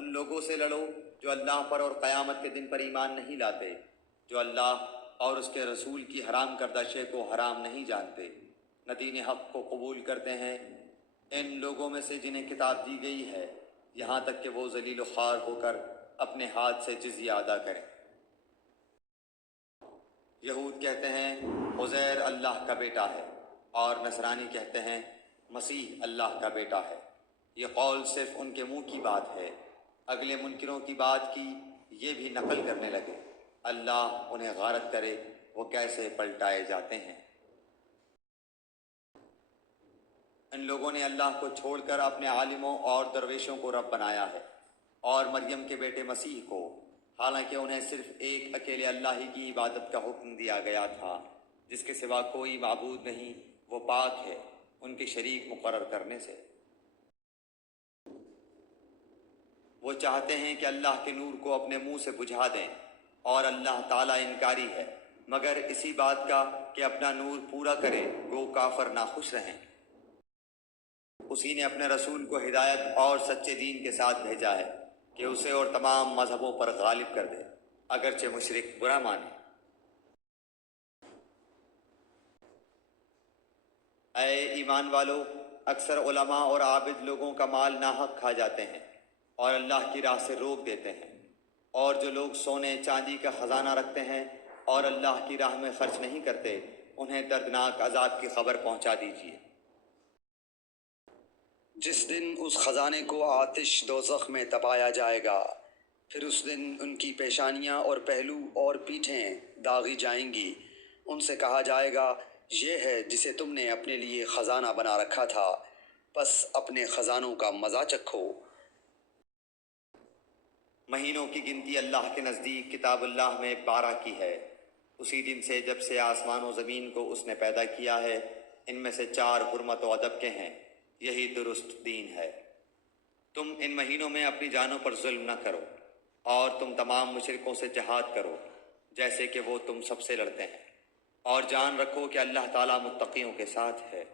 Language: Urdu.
ان لوگوں سے لڑو جو اللہ پر اور قیامت کے دن پر ایمان نہیں لاتے، جو اللہ اور اس کے رسول کی حرام کردہ شے کو حرام نہیں جانتے، نہ دین حق کو قبول کرتے ہیں، ان لوگوں میں سے جنہیں کتاب دی گئی ہے، یہاں تک کہ وہ ذلیل و خوار ہو کر اپنے ہاتھ سے جزیہ ادا کریں۔ یہود کہتے ہیں عزیر اللہ کا بیٹا ہے، اور نصرانی کہتے ہیں مسیح اللہ کا بیٹا ہے۔ یہ قول صرف ان کے منہ کی بات ہے، اگلے منکروں کی بات کی یہ بھی نقل کرنے لگے۔ اللہ انہیں غارت کرے وہ کیسے پلٹائے جاتے ہیں۔ ان لوگوں نے اللہ کو چھوڑ کر اپنے عالموں اور درویشوں کو رب بنایا ہے، اور مریم کے بیٹے مسیح کو، حالانکہ انہیں صرف ایک اکیلے اللہ ہی کی عبادت کا حکم دیا گیا تھا، جس کے سوا کوئی معبود نہیں، وہ پاک ہے ان کے شریک مقرر کرنے سے۔ وہ چاہتے ہیں کہ اللہ کے نور کو اپنے منہ سے بجھا دیں، اور اللہ تعالیٰ انکاری ہے مگر اسی بات کا کہ اپنا نور پورا کرے، گو کافر ناخوش رہیں۔ اسی نے اپنے رسول کو ہدایت اور سچے دین کے ساتھ بھیجا ہے کہ اسے اور تمام مذہبوں پر غالب کر دے، اگرچہ مشرک برا مانے۔ اے ایمان والو، اکثر علماء اور عابد لوگوں کا مال ناحق کھا جاتے ہیں اور اللہ کی راہ سے روک دیتے ہیں، اور جو لوگ سونے چاندی کا خزانہ رکھتے ہیں اور اللہ کی راہ میں خرچ نہیں کرتے، انہیں دردناک عذاب کی خبر پہنچا دیجیے۔ جس دن اس خزانے کو آتش دوزخ میں تپایا جائے گا، پھر اس دن ان کی پیشانیاں اور پہلو اور پیٹھیں داغی جائیں گی۔ ان سے کہا جائے گا یہ ہے جسے تم نے اپنے لیے خزانہ بنا رکھا تھا، بس اپنے خزانوں کا مزہ چکھو۔ مہینوں کی گنتی اللہ کے نزدیک کتاب اللہ میں 12 کی ہے، اسی دن سے جب سے آسمان و زمین کو اس نے پیدا کیا ہے، ان میں سے 4 حرمت و ادب کے ہیں، یہی درست دین ہے۔ تم ان مہینوں میں اپنی جانوں پر ظلم نہ کرو، اور تم تمام مشرکوں سے جہاد کرو جیسے کہ وہ تم سب سے لڑتے ہیں، اور جان رکھو کہ اللہ تعالیٰ متقیوں کے ساتھ ہے۔